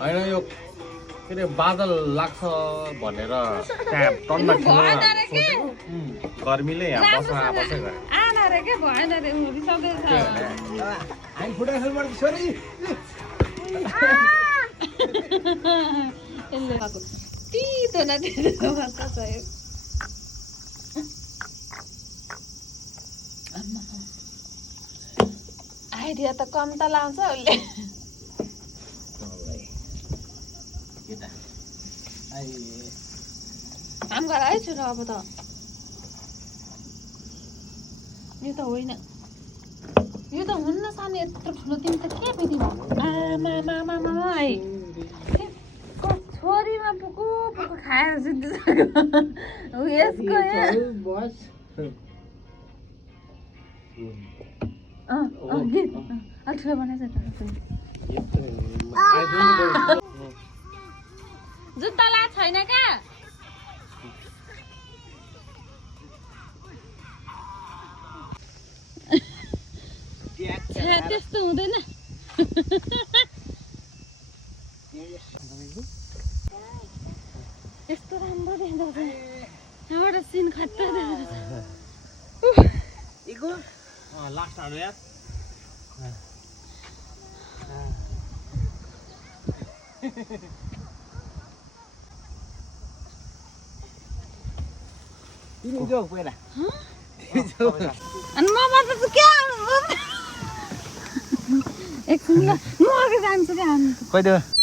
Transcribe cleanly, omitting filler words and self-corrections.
होइन यो के अरे बादल लाग्छ भनेर त्यहाँ टन्न खेल्न गर्मीले यहाँ बस्छ गरे आना रे के भएन रे रिसाउँदै छ हामी फुटा खेल्नुपर्छ छोरी यसले भएको तितो न तितो कस्तो छ यो आइडिया त कम त लाउँछ उसले काम गर है छोरा अब त यो त होइन यो त हुन्न सानो यत्रो ठुलो तिमी त के बिदिनु आमा है छोरीमा पुकु पुकु खाएर सुत्दिसक्यो यसको बस ठुलो बनाएछ जुत्ता ला छैन क्या त्यस्तो हुँदैन यस्तो राम्रो देख्दा यहाँबाट सिन खट्टा इको लास्ट हाल्नु यार तिमी जाऊ पहिला अनि ममा त के एकछिन ल म अघि जान्छु क्या खोइ त्यो